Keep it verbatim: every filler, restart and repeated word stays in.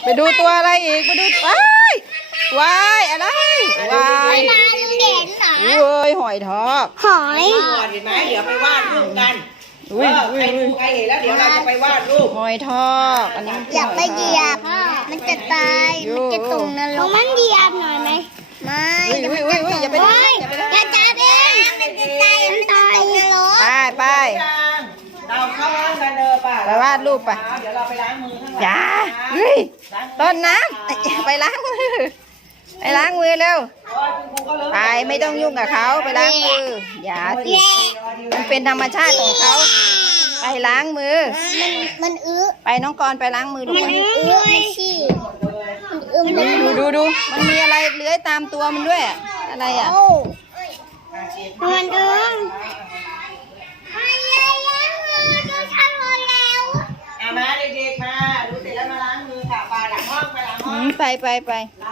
ไปดูตัวอะไรอีกไปดูว้ายวายอะไรวายมาลุงเด่นเหรอเว้ยหอยทอกหอยก่อนเห็นไหมเดี๋ยวไปวาดรูปกันอุ้ยเอออุ้ใครยดูอุ้ยใครเห็นแล้วเดี๋ยวเราจะไปวาดรูปหอยทอกอันนี้อย่าไปเหยียบมันจะตายมันจะตกนรกมันเหยียบหน่อยไหมไม่อุ้ยอุ้ยอุ้ยอุ้ยอย่าไปได้อย่าไปได้อย่าจับเองมันจะตายมันจะตกนรกไปไปยังเราเข้าห้องกันเดินป่ะไปวาดรูปไปเดี๋ยวเราไปล้างมือข้างหลังอย่าเฮ้ยต้นน้ำไปล้างมือไปล้างมือเร็วโอ้ยคุณครูก็เลิกไปไม่ต้องยุ่งกับเขาไปล้างมืออย่าสิมันเป็นธรรมชาติของเขาไปล้างมือมันมันอื้อไปน้องกรณ์ไปล้างมือดูมันมันอื้อมันฉี่มันอื้อมันดูดูดูมันมีอะไรเลื้อยตามตัวมันด้วยอะอะไรอ่ะโอ้มันอื้อไม่ยังยังเลยดูฉันหมดแล้วเอามาเด็กๆมาดูเสร็จแล้วมาล้างมือค่ะไปหลังห้องไปหลังอืห้องมไปไปไปล้